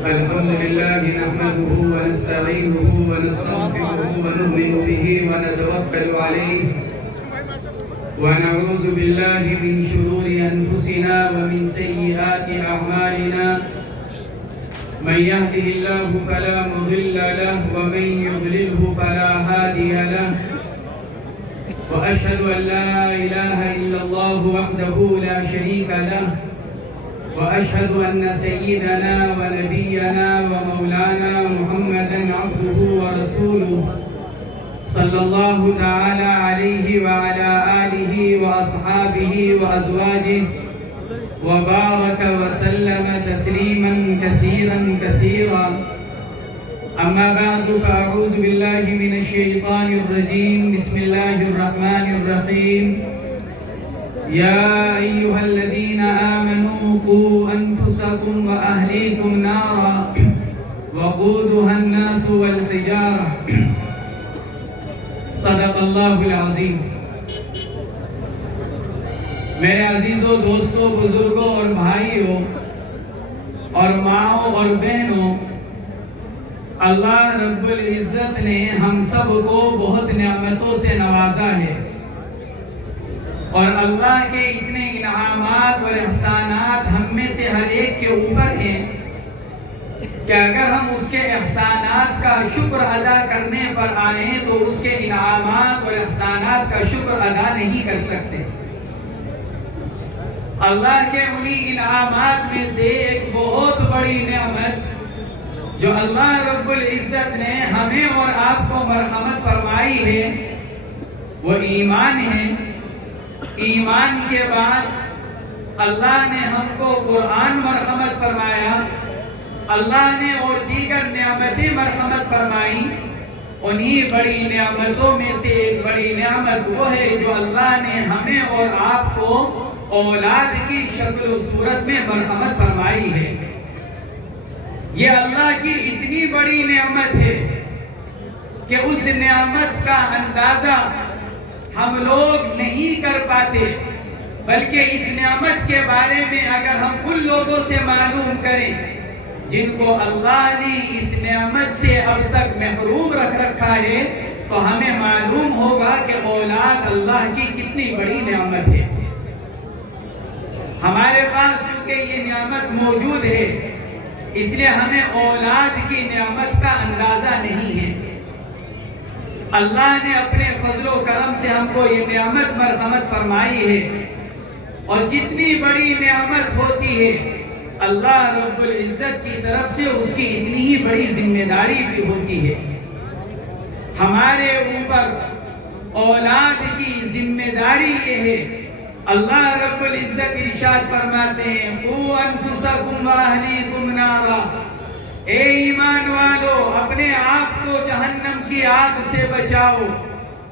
الحمد لله نحمده ونستعينه ونستغفره ونؤمن به ونتوكل عليه ونعوذ بالله من شرور أنفسنا ومن سيئات أعمالنا من يهده الله فلا مضل له ومن يضلله فلا هادي له وأشهد أن لا إله إلا الله وحده لا شريك له وأشهد أن سيدنا ونبينا ومولانا محمدًا عبده ورسوله صلى الله تعالى عليه وعلى آله وأصحابه وأزواجه وبارك وسلم تسليمًا كثيرًا أما بعد فأعوذ بالله من الشيطان الرجيم بسم الله الرحمن الرحيم يا أيها الذين آمنوا قوا أنفسكم وأهليكم نارا وقودها الناس والحجارة صدق اللہ العظیم۔ میرے عزیزوں، دوستوں، بزرگوں اور بھائیوں اور ماؤں اور بہنوں، اللہ رب العزت نے ہم سب کو بہت نعمتوں سے نوازا ہے، اور اللہ کے اتنے انعامات اور احسانات ہم میں سے ہر ایک کے اوپر ہیں کہ اگر ہم اس کے احسانات کا شکر ادا کرنے پر آئیں تو اس کے انعامات اور احسانات کا شکر ادا نہیں کر سکتے۔ اللہ کے انہی انعامات میں سے ایک بہت بڑی نعمت جو اللہ رب العزت نے ہمیں اور آپ کو مرحمت فرمائی ہے وہ ایمان ہے۔ ایمان کے بعد اللہ نے ہم کو قرآن مرحمت فرمایا، اللہ نے اور دیگر نعمتیں مرحمت فرمائی۔ انہی بڑی نعمتوں میں سے ایک بڑی نعمت وہ ہے جو اللہ نے ہمیں اور آپ کو اولاد کی شکل و صورت میں مرحمت فرمائی ہے۔ یہ اللہ کی اتنی بڑی نعمت ہے کہ اس نعمت کا اندازہ ہم لوگ نہیں کر پاتے، بلکہ اس نعمت کے بارے میں اگر ہم ان لوگوں سے معلوم کریں جن کو اللہ نے اس نعمت سے اب تک محروم رکھ رکھا ہے تو ہمیں معلوم ہوگا کہ اولاد اللہ کی کتنی بڑی نعمت ہے۔ ہمارے پاس چونکہ یہ نعمت موجود ہے اس لیے ہمیں اولاد کی نعمت کا اندازہ نہیں ہے۔ اللہ نے اپنے فضل و کرم سے ہم کو یہ نعمت مرحمت فرمائی ہے، اور جتنی بڑی نعمت ہوتی ہے اللہ رب العزت کی طرف سے اس کی اتنی ہی بڑی ذمہ داری بھی ہوتی ہے۔ ہمارے اوپر اولاد کی ذمہ داری یہ ہے، اللہ رب العزت ارشاد فرماتے ہیں قُوْ أَنفُسَكُمْ وَأَهْلِيكُمْ نَارًا، اے ایمان والو اپنے آپ کو جہنم کی آگ سے بچاؤ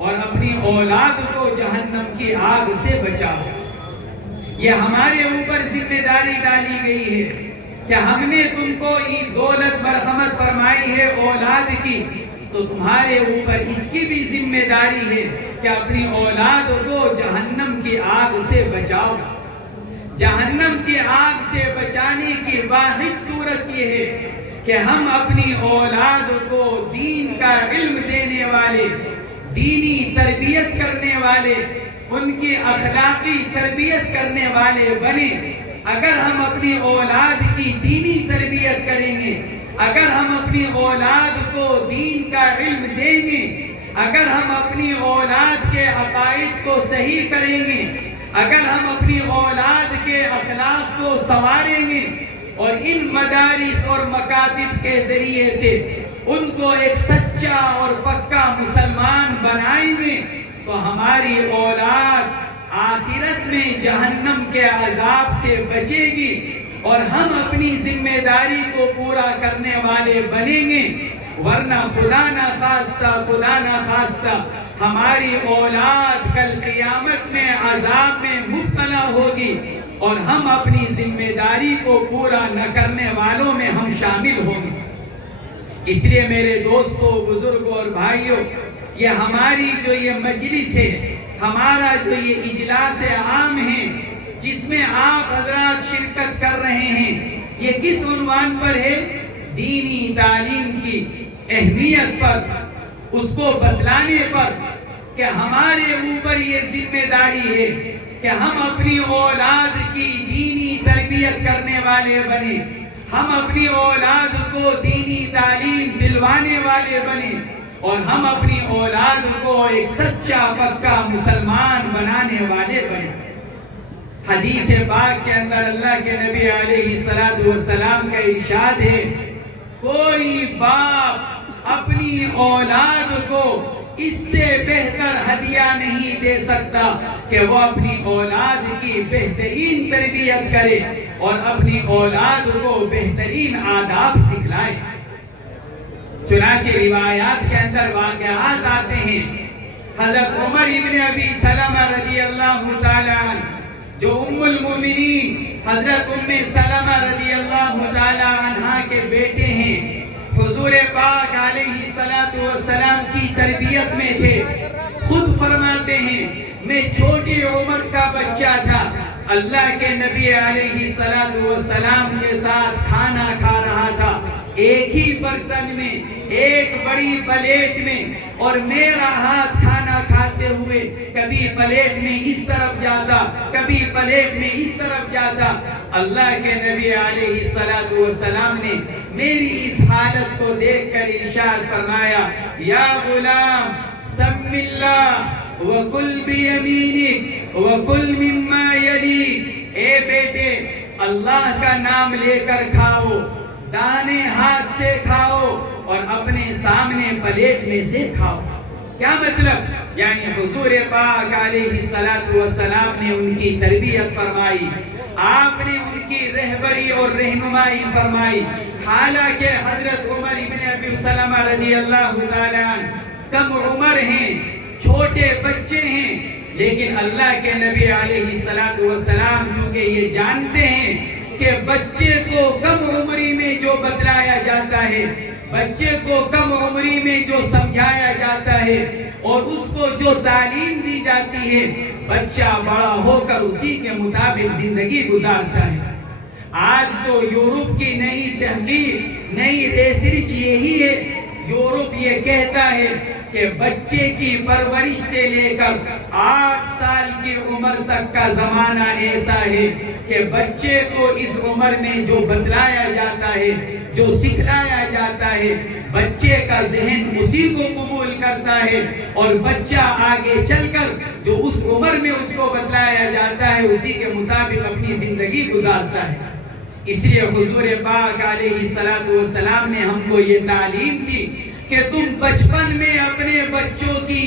اور اپنی اولاد کو جہنم کی آگ سے بچاؤ۔ یہ ہمارے اوپر ذمہ داری ڈالی گئی ہے کہ ہم نے تم کو یہ دولت مرحمت فرمائی ہے اولاد کی، تو تمہارے اوپر اس کی بھی ذمہ داری ہے کہ اپنی اولاد کو جہنم کی آگ سے بچاؤ۔ جہنم کی آگ سے بچانے کی واحد صورت یہ ہے کہ ہم اپنی اولاد کو دین کا علم دینے والے، دینی تربیت کرنے والے، ان کی اخلاقی تربیت کرنے والے بنے۔ اگر ہم اپنی اولاد کی دینی تربیت کریں گے، اگر ہم اپنی اولاد کو دین کا علم دیں گے، اگر ہم اپنی اولاد کے عقائد کو صحیح کریں گے، اگر ہم اپنی اولاد کے اخلاق کو سنواریں گے اور ان مدارس اور مکاتب کے ذریعے سے ان کو ایک سچا اور پکا مسلمان بنائیں گے تو ہماری اولاد آخرت میں جہنم کے عذاب سے بچے گی، اور ہم اپنی ذمہ داری کو پورا کرنے والے بنیں گے۔ ورنہ خدا نہ خواستہ ہماری اولاد کل قیامت میں عذاب میں مبتلا ہوگی اور ہم اپنی ذمہ داری کو پورا نہ کرنے والوں میں ہم شامل ہوں گے۔ اس لیے میرے دوستوں، بزرگوں اور بھائیوں، یہ ہماری جو یہ مجلس ہے، ہمارا جو یہ اجلاس عام ہے جس میں آپ حضرات شرکت کر رہے ہیں، یہ کس عنوان پر ہے؟ دینی تعلیم کی اہمیت پر، اس کو بتلانے پر کہ ہمارے اوپر یہ ذمہ داری ہے کہ ہم اپنی اولاد کی دینی تربیت کرنے والے بنے، ہم اپنی اولاد کو دینی تعلیم دلوانے والے بنے، اور ہم اپنی اولاد کو ایک سچا پکا مسلمان بنانے والے بنے۔ حدیث پاک کے اندر اللہ کے نبی علیہ السلام کا ارشاد ہے، کوئی باپ اپنی اولاد کو اس سے بہتر ہدیہ نہیں دے سکتا کہ وہ اپنی اولاد کی بہترین تربیت کرے اور اپنی اولاد کو بہترین آداب سکھلائے۔ چنانچہ روایات کے اندر واقعات آتے ہیں، حضرت عمر ابن ابی سلمہ رضی اللہ تعالی عنہ جو ام المومنین حضرت ام سلمہ رضی اللہ تعالی عنہ کے بیٹے ہیں، حضور پاک علیہ السلام کی تربیت میں تھے، خود فرماتے ہیں میں چھوٹی عمر کا بچہ تھا، اللہ کے نبی علیہ السلام کے ساتھ کھانا کھا رہا تھا، ایک ہی برتن میں، ایک بڑی پلیٹ میں، اور میرا ہاتھ کھانا کھاتے ہوئے کبھی پلیٹ میں اس طرف جاتا، کبھی پلیٹ میں اس طرف جاتا۔ اللہ کے نبی علیہ السلام نے میری اس حالت کو دیکھ کر ارشاد فرمایا، یا غلام سم اللہ وکل بیمینک وکل مما یلیک، اے بیٹے اللہ کا نام لے کر کھاؤ، دانے ہاتھ سے کھاؤ اور اپنے سامنے پلیٹ میں سے کھاؤ۔ کیا مطلب؟ یعنی حضور پاک علیہ السلام نے ان کی تربیت فرمائی، آپ نے ان کی رہبری اور رہنمائی فرمائی۔ حالانکہ حضرت عمر ابن ابی سلمہ رضی اللہ تعالیٰ عنہ کم عمر ہیں، چھوٹے بچے ہیں، لیکن اللہ کے نبی علیہ السلام چونکہ یہ جانتے ہیں کہ بچے کو کم عمری میں جو بتلایا جاتا ہے، بچے کو کم عمری میں جو سمجھایا جاتا ہے اور اس کو جو تعلیم دی جاتی ہے، بچہ بڑا ہو کر اسی کے مطابق زندگی گزارتا ہے۔ آج تو یورپ کی نئی تحقیق، نئی ریسرچ یہی ہے، یورپ یہ کہتا ہے کہ بچے کی پرورش سے لے کر 8 سال کی عمر تک کا زمانہ ایسا ہے کہ بچے کو اس عمر میں جو بتلایا جاتا ہے، جو سکھلایا جاتا ہے، بچے کا ذہن اسی کو قبول کرتا ہے، اور بچہ آگے چل کر جو اس عمر میں اس کو بتلایا جاتا ہے اسی کے مطابق اپنی زندگی گزارتا ہے۔ اس لیے حضور پاک علیہ السلام نے ہم کو یہ تعلیم دی کہ تم بچپن میں اپنے بچوں کی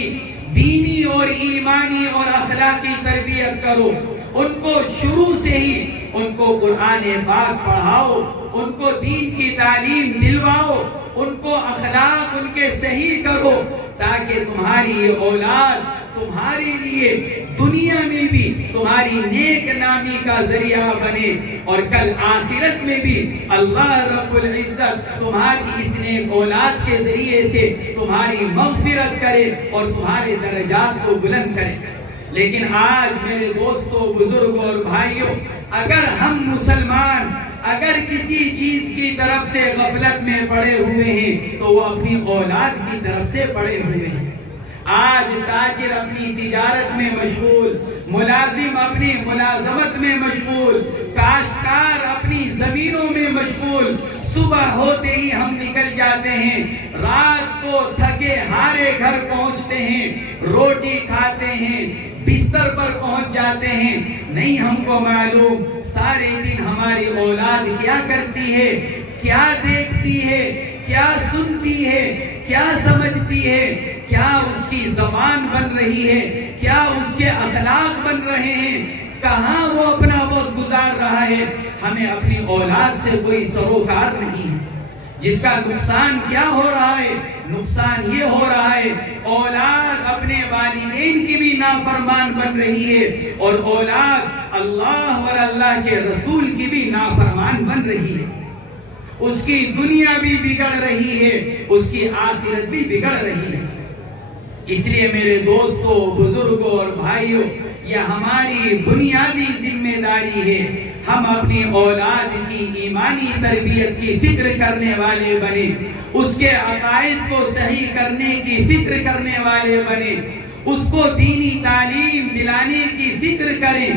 دینی اور ایمانی اور اخلاقی تربیت کرو، ان کو شروع سے ہی ان کو قرآن پاک پڑھاؤ، ان کو دین کی تعلیم دلواؤ، ان کو اخلاق ان کے صحیح کرو، تاکہ تمہاری یہ اولاد تمہارے لیے دنیا میں بھی تمہاری نیک نامی کا ذریعہ بنے، اور کل آخرت میں بھی اللہ رب العزت تمہاری اس نیک اولاد کے ذریعے سے تمہاری مغفرت کرے اور تمہارے درجات کو بلند کرے۔ لیکن آج میرے دوستوں، بزرگوں اور بھائیوں، اگر ہم مسلمان اگر کسی چیز کی طرف سے غفلت میں پڑے ہوئے ہیں تو وہ اپنی اولاد کی طرف سے پڑے ہوئے ہیں۔ آج تاجر اپنی تجارت میں مشغول، ملازم اپنی ملازمت میں مشغول، کاشتکار اپنی زمینوں میں مشغول، صبح ہوتے ہی ہم نکل جاتے ہیں، رات کو تھکے ہارے گھر پہنچتے ہیں، روٹی کھاتے ہیں، بستر پر پہنچ جاتے ہیں۔ نہیں ہم کو معلوم سارے دن ہماری اولاد کیا کرتی ہے، کیا دیکھتی ہے، کیا سنتی ہے، کیا سمجھتی ہے، کیا اس کی زبان بن رہی ہے، کیا اس کے اخلاق بن رہے ہیں، کہاں وہ اپنا وقت گزار رہا ہے۔ ہمیں اپنی اولاد سے کوئی سروکار نہیں ہے۔ جس کا نقصان کیا ہو رہا ہے؟ نقصان یہ ہو رہا ہے اولاد اپنے والدین کی بھی نافرمان بن رہی ہے، اور اولاد اللہ اور اللہ کے رسول کی بھی نافرمان بن رہی ہے۔ اس کی دنیا بھی بگڑ رہی ہے، اس کی آخرت بھی بگڑ رہی ہے۔ اس لیے میرے دوستوں، بزرگوں اور بھائیوں، یہ ہماری بنیادی ذمہ داری ہے۔ ہم اپنی اولاد کی ایمانی تربیت کی فکر کرنے والے بنے، اس کے عقائد کو صحیح کرنے کی فکر کرنے والے بنے، اس کو دینی تعلیم دلانے کی فکر کریں۔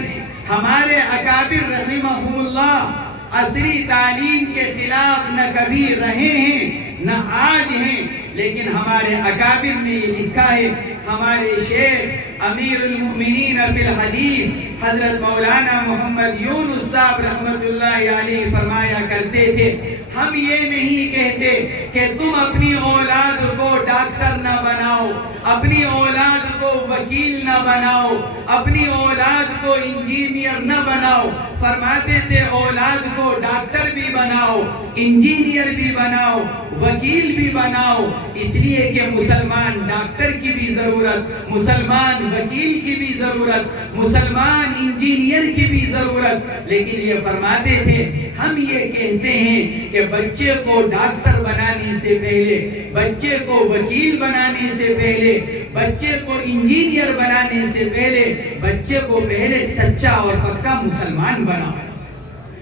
ہمارے اکابر رحمہم اللہ عصری تعلیم کے خلاف نہ کبھی رہے ہیں نہ آج ہیں، لیکن ہمارے اکابر نے یہ لکھا ہے۔ ہمارے شیخ امیر المؤمنین فی الحدیث حضرت مولانا محمد یونس صاحب رحمت اللہ علیہ فرمایا کرتے تھے، ہم یہ نہیں کہتے کہ تم اپنی اولاد کو ڈاکٹر نہ بناؤ، اپنی اولاد کو وکیل نہ بناؤ، اپنی اولاد کو انجینئر نہ بناؤ۔ فرماتے تھے اولاد کو ڈاکٹر بھی بناؤ، انجینئر بھی بناؤ، وکیل بھی بناؤ، اس لیے کہ مسلمان ڈاکٹر کی بھی ضرورت، مسلمان وکیل کی بھی ضرورت، مسلمان انجینئر کی بھی ضرورت۔ لیکن یہ فرماتے تھے ہم یہ کہتے ہیں کہ بچے کو ڈاکٹر بنانے سے پہلے، بچے کو وکیل بنانے سے پہلے، بچے کو انجینئر بنانے سے پہلے، بچے کو پہلے سچا اور پکا مسلمان بناؤ۔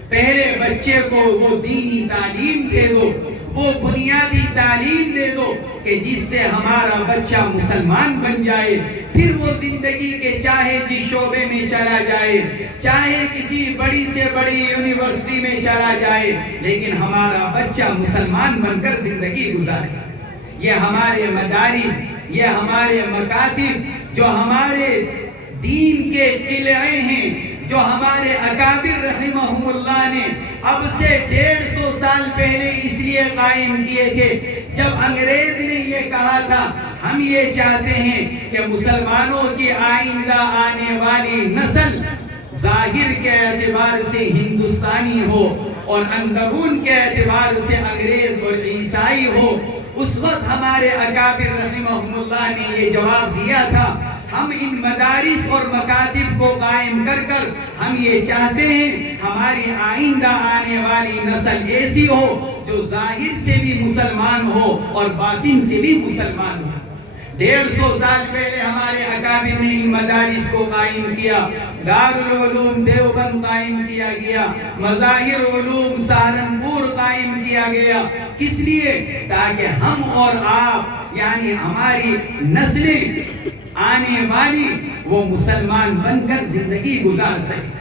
پہلے بچے کو وہ دینی تعلیم دے دو، وہ بنیادی تعلیم دے دو کہ جس سے ہمارا بچہ مسلمان بن جائے، پھر وہ زندگی کے چاہے جس شعبے میں چلا جائے، چاہے کسی بڑی سے بڑی یونیورسٹی میں چلا جائے، لیکن ہمارا بچہ مسلمان بن کر زندگی گزارے۔ یہ ہمارے مدارس، یہ ہمارے مکاتب جو ہمارے دین کے قلعے ہیں، جو ہمارے اکابر رحمہم اللہ نے اب سے 150 سال پہلے اس لیے قائم کیے تھے، جب انگریز نے یہ کہا تھا ہم یہ چاہتے ہیں کہ مسلمانوں کی آئندہ آنے والی نسل ظاہر کے اعتبار سے ہندوستانی ہو اور اندرون کے اعتبار سے انگریز اور عیسائی ہو۔ اس وقت ہمارے اکابر رحمہم اللہ نے یہ جواب دیا تھا، ہم ان مدارس اور مکاتب کو قائم کر کر ہم یہ چاہتے ہیں ہماری آئندہ آنے والی نسل ایسی ہو جو ظاہر سے بھی مسلمان ہو اور باطن سے بھی مسلمان ہو۔ 150 سال پہلے ہمارے اکابر نے ان مدارس کو قائم کیا، دارالعلوم دیوبند قائم کیا گیا، مظاہر علوم سہارنپور قائم کیا گیا۔ کس لیے؟ تاکہ ہم اور آپ یعنی ہماری نسلیں آنے والی وہ مسلمان بن کر زندگی گزار سکے۔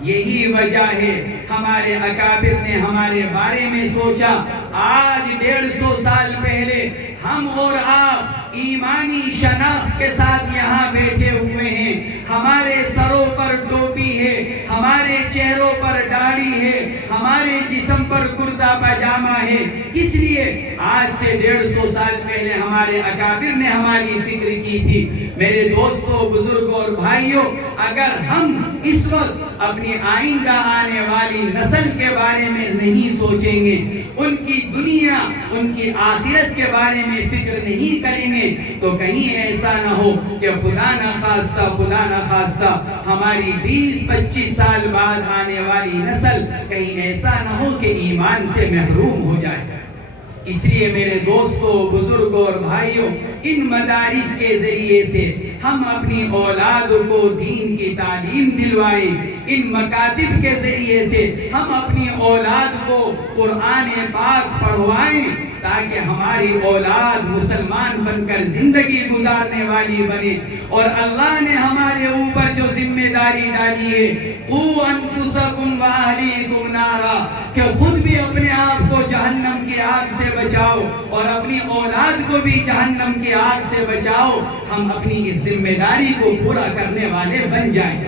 یہی وجہ ہے ہمارے اکابر نے ہمارے بارے میں سوچا۔ آج 150 سال پہلے ہم اور آپ ایمانی شناخت کے ساتھ یہاں بیٹھے ہوئے ہیں، ہمارے سروں پر ٹوپی ہے، ہمارے چہروں پر داڑھی ہے، ہمارے جسم پر کرتا پاجامہ ہے۔ کس لیے؟ آج سے 150 سال پہلے ہمارے اکابر نے ہماری فکر کی تھی۔ میرے دوستوں، بزرگوں اور بھائیوں، اگر ہم اس وقت اپنی آئندہ آنے والی نسل کے بارے میں نہیں سوچیں گے، ان کی دنیا، ان کی آخرت کے بارے میں فکر نہیں کریں گے، تو کہیں ایسا نہ ہو کہ خدا نہ خواستہ ہماری 20-25 سال بعد آنے والی نسل کہیں ایسا نہ ہو کہ ایمان سے محروم ہو جائے۔ اس لیے میرے دوستوں، بزرگوں اور بھائیوں، ان مدارس کے ذریعے سے ہم اپنی اولاد کو دین کی تعلیم دلوائیں، ان مکاتب کے ذریعے سے ہم اپنی اولاد کو قرآن پاک پڑھوائیں، تاکہ ہماری اولاد مسلمان بن کر زندگی گزارنے والی بنے۔ اور اللہ نے ہمارے اوپر جو ذمہ داری ڈالی ہے، قُوْ أَنفُسَكُمْ وَأَهْلِيكُمْ نَارًا، کہ خود بھی اپنے آپ کو جہنم کی آگ سے بچاؤ اور اپنی اولاد کو بھی جہنم کی آگ سے بچاؤ۔ ہم اپنی اس ذمہ داری کو پورا کرنے والے بن جائیں۔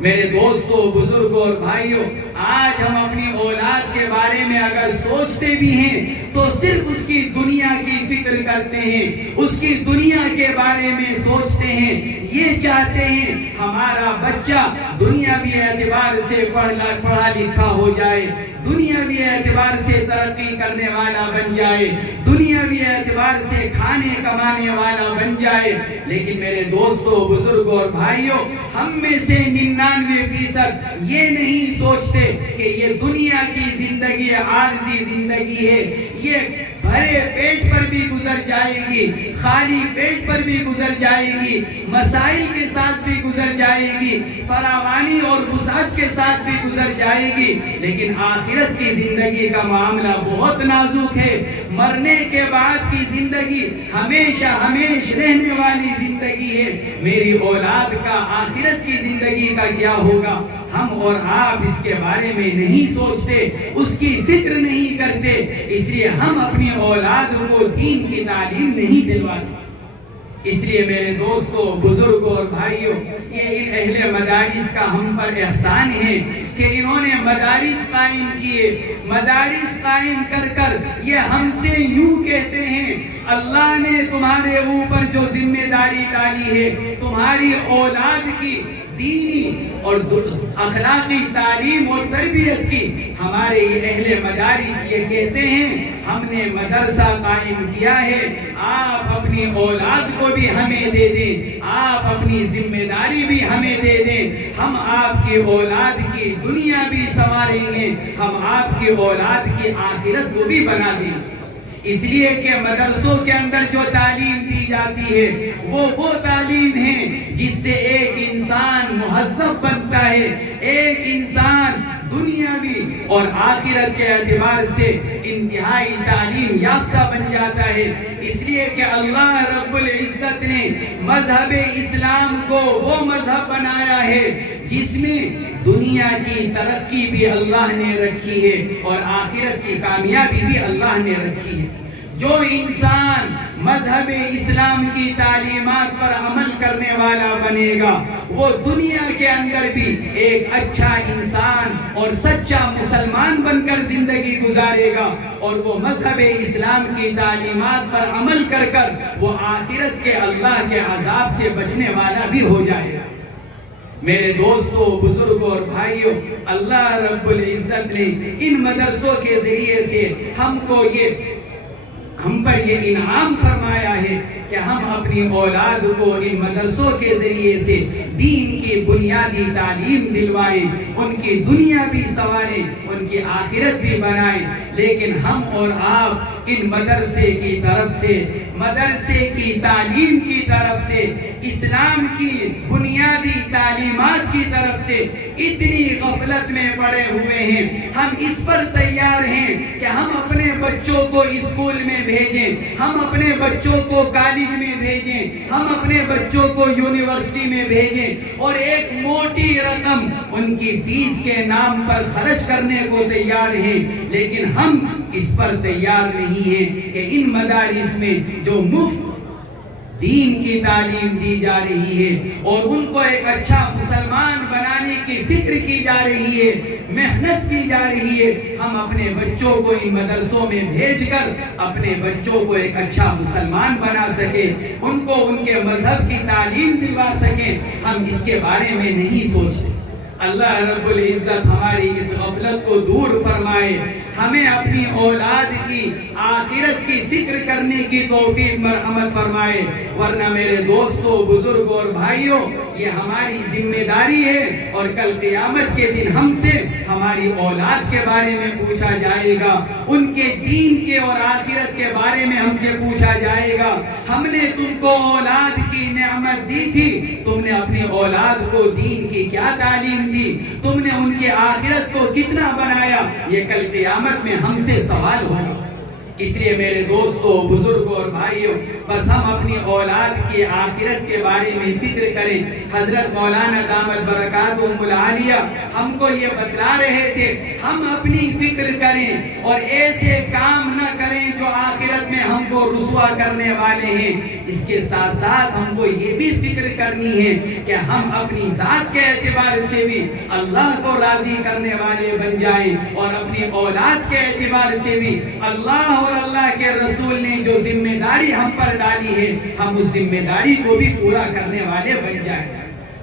میرے دوستوں، بزرگوں اور بھائیوں، آج ہم اپنی اولاد کے بارے میں اگر سوچتے بھی ہیں تو صرف اس کی دنیا کی فکر کرتے ہیں، اس کی دنیا کے بارے میں سوچتے ہیں، یہ چاہتے ہیں ہمارا بچہ دنیاوی اعتبار سے پڑھا لکھا ہو جائے، دنیاوی اعتبار سے ترقی کرنے والا بن جائے، دنیاوی اعتبار سے کھانے کمانے والا بن جائے۔ لیکن میرے دوستوں، بزرگوں اور بھائیوں، ہم میں سے 99% یہ نہیں سوچتے کہ یہ دنیا کی زندگی عارضی زندگی ہے، یہ بھرے پیٹ پر بھی گزر جائے گی، خالی پیٹ پر بھی گزر جائے گی، مسائل کے ساتھ بھی گزر جائے گی، فراوانی اور وسعت کے ساتھ بھی گزر جائے گی، لیکن آخرت کی زندگی کا معاملہ بہت نازک ہے۔ مرنے کے بعد کی زندگی ہمیشہ ہمیشہ رہنے والی زندگی ہے۔ میری اولاد کا آخرت کی زندگی کا کیا ہوگا؟ ہم اور آپ اس کے بارے میں نہیں سوچتے، اس کی فکر نہیں کرتے، اس لیے ہم اپنی اولاد کو دین کی تعلیم نہیں دلواتے۔ اس لیے میرے دوستوں، بزرگوں اور بھائیوں، یہ ان اہل مدارس کا ہم پر احسان ہے کہ انہوں نے مدارس قائم کیے۔ مدارس قائم کر کر یہ ہم سے یوں کہتے ہیں، اللہ نے تمہارے اوپر جو ذمہ داری ڈالی ہے، تمہاری اولاد کی دینی اور اخلاقی تعلیم اور تربیت کی، ہمارے یہ اہل مدارس یہ کہتے ہیں ہم نے مدرسہ قائم کیا ہے، آپ اپنی اولاد کو بھی ہمیں دے دیں، آپ اپنی ذمہ داری بھی ہمیں دے دیں، ہم آپ کی اولاد کی دنیا بھی سنواریں گے، ہم آپ کی اولاد کی آخرت کو بھی بنا دیں۔ اس لیے کہ مدرسوں کے اندر جو تعلیم دی جاتی ہے وہ تعلیم ہے جس سے ایک انسان مہذب بنتا ہے، ایک انسان دنیاوی اور آخرت کے اعتبار سے انتہائی تعلیم یافتہ بن جاتا ہے۔ اس لیے کہ اللہ رب العزت نے مذہب اسلام کو وہ مذہب بنایا ہے جس میں دنیا کی ترقی بھی اللہ نے رکھی ہے اور آخرت کی کامیابی بھی اللہ نے رکھی ہے۔ جو انسان مذہب اسلام کی تعلیمات پر عمل کرنے والا بنے گا، وہ دنیا کے اندر بھی ایک اچھا انسان اور سچا مسلمان بن کر زندگی گزارے گا، اور وہ مذہب اسلام کی تعلیمات پر عمل کر کر وہ آخرت کے اللہ کے عذاب سے بچنے والا بھی ہو جائے گا۔ میرے دوستوں، بزرگوں اور بھائیوں، اللہ رب العزت نے ان مدرسوں کے ذریعے سے ہم پر یہ انعام فرمایا ہے کہ ہم اپنی اولاد کو ان مدرسوں کے ذریعے سے دین کی بنیادی تعلیم دلوائیں، ان کی دنیا بھی سنواریں، ان کی آخرت بھی بنائیں۔ لیکن ہم اور آپ ان مدرسے کی طرف سے، مدرسے کی تعلیم کی طرف سے، اسلام کی بنیادی تعلیمات کی طرف سے اتنی غفلت میں پڑے ہوئے ہیں۔ ہم اس پر تیار ہیں کہ ہم اپنے بچوں کو اسکول میں بھیجیں، ہم اپنے بچوں کو کالج میں بھیجیں، ہم اپنے بچوں کو یونیورسٹی میں بھیجیں، اور ایک موٹی رقم ان کی فیس کے نام پر خرچ کرنے کو تیار ہیں، لیکن ہم اس پر تیار نہیں ہیں کہ ان مدارس میں جو مفت دین کی تعلیم دی جا رہی ہے اور ان کو ایک اچھا مسلمان بنانے کی فکر کی جا رہی ہے، محنت کی جا رہی ہے، ہم اپنے بچوں کو ان مدرسوں میں بھیج کر اپنے بچوں کو ایک اچھا مسلمان بنا سکیں، ان کو ان کے مذہب کی تعلیم دلوا سکیں، ہم اس کے بارے میں نہیں سوچتے۔ اللہ رب العزت ہماری اس غفلت کو دور فرمائے، ہمیں اپنی اولاد کی آخرت کی فکر کرنے کی توفیق مرحمت فرمائے۔ ورنہ میرے دوستوں، بزرگوں اور بھائیوں، یہ ہماری ذمہ داری ہے، اور کل قیامت کے دن ہم سے ہماری اولاد کے بارے میں پوچھا جائے گا، ان کے دین کے اور آخرت کے بارے میں ہم سے پوچھا جائے گا۔ ہم نے تم کو اولاد کی نعمت دی تھی، تم نے اپنی اولاد کو دین کی کیا تعلیم دی، تم نے ان کی آخرت کو کتنا بنایا، یہ کل قیامت میں ہم سے سوال ہوگا۔ اس لیے میرے دوستوں، بزرگوں اور بھائیوں، بس ہم اپنی اولاد کی آخرت کے بارے میں فکر کریں۔ حضرت مولانا دامت برکاتہم العالیہ ہم کو یہ بتلا رہے تھے، ہم اپنی فکر کریں اور ایسے کام نہ کریں جو آخرت میں ہم کو رسوا کرنے والے ہیں۔ اس کے ساتھ ساتھ ہم کو یہ بھی فکر کرنی ہے کہ ہم اپنی ذات کے اعتبار سے بھی اللہ کو راضی کرنے والے بن جائیں، اور اپنی اولاد کے اعتبار سے بھی اللہ اور اللہ کے رسول نے جو ذمہ داری ہم پر ڈالی ہے، ہم اس ذمہ داری کو بھی پورا کرنے والے بن جائیں۔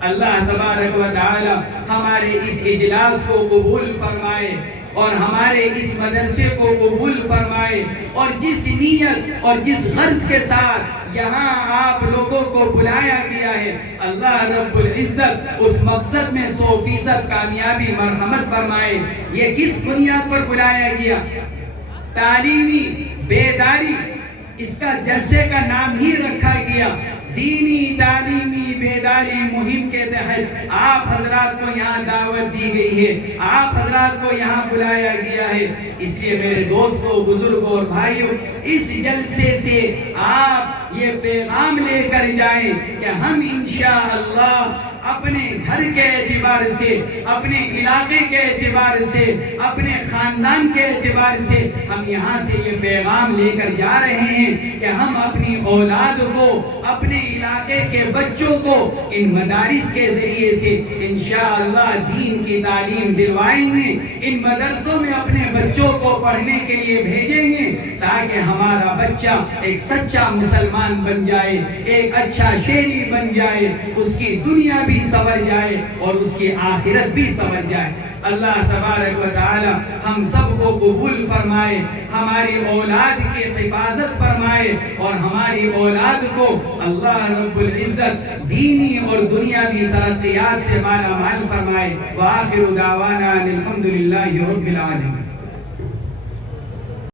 اللہ تبارک و تعالی ہمارے اس اجلاس کو قبول فرمائے اور ہمارے اس مدرسے کو قبول فرمائے، اور جس نیت اور جس غرض کے ساتھ یہاں آپ لوگوں کو بلایا گیا ہے، اللہ رب العزت اس مقصد میں 100% کامیابی مرحمت فرمائے۔ یہ کس بنیاد پر بلایا گیا؟ تعلیمی بیداری، اس کا جلسے کا نام ہی رکھا گیا۔ دینی تعلیمی بیداری مہم کے تحت آپ حضرات کو یہاں دعوت دی گئی ہے، آپ حضرات کو یہاں بلایا گیا ہے۔ اس لیے میرے دوستوں، بزرگوں اور بھائیوں، اس جلسے سے آپ یہ پیغام لے کر جائیں کہ ہم انشاءاللہ اپنے گھر کے اعتبار سے، اپنے علاقے کے اعتبار سے، اپنے خاندان کے اعتبار سے ہم یہاں سے یہ پیغام لے کر جا رہے ہیں کہ ہم اپنی اولاد کو، اپنے علاقے کے بچوں کو ان مدارس کے ذریعے سے انشاءاللہ دین کی تعلیم دلوائیں گے، ان مدرسوں میں اپنے بچوں کو پڑھنے کے لیے بھیجیں گے، تاکہ ہمارا بچہ ایک سچا مسلمان بن جائے، ایک اچھا شہری بن جائے، اس کی دنیا بھی سنور جائے اور اس کی آخرت بھی سنور جائے۔ اللہ تبارک و تعالی ہم سب کو قبول فرمائے، ہماری اولاد کی حفاظت فرمائے، اور ہماری اولاد کو اللہ رب العزت دینی اور دنیاوی ترقیات سے مالا مال فرمائے۔ وآخر دعوانا الحمدللہ رب العالمین۔